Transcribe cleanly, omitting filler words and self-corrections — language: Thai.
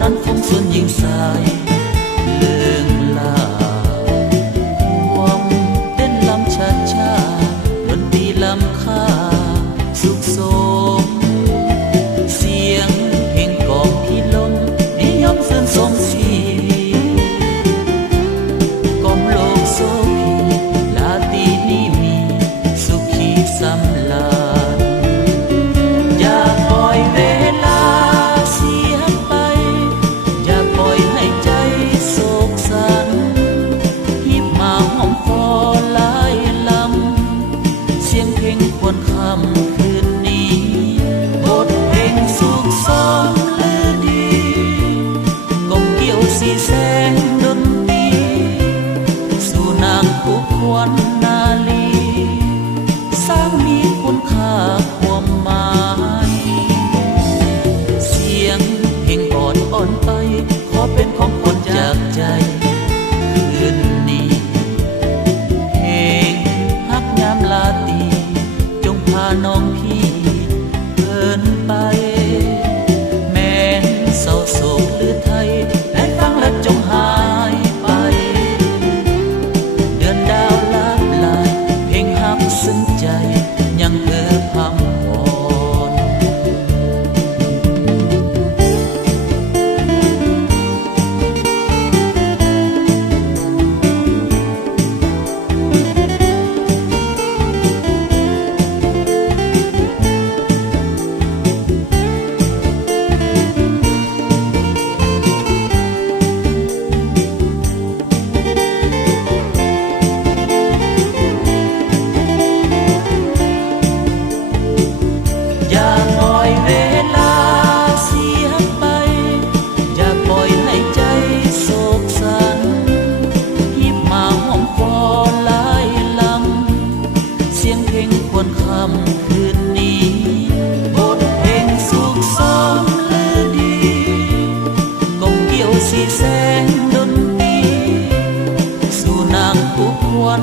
นั้นคงส่วนยิ่งสายเลืองลาความเต้นลำช้าช้าดนตรีลำค่าสุขสมเสียงเพลงกองพี่ลมนิยมเสื่อมสมสีกอมโลกโซพีลาตีนี้มีสุขีสำลาคืนนี้บทเพลงสุขสมลือดีกมเกี่ยวสีแสงดนตรีสู่นางผู้ควรนาลีสร้างมีคุณค่าความหมายเสียงเพลงอ่อนไปขอเป็นของคนจากใจคืนนี้เพลงฮักยามลาตีพาน้องพี่เพิ่นไปแม้นเศร้าโศกหรือไทยได้ฟังแล้วจงหายไปเดือนดาวลับลายเพลงฮักซึ้งใจยังพำวอนคืนนี้บทเพลงสุขสมลือดีกมเกี่ยวสีแสงดนตรีสู่นางผู้ควร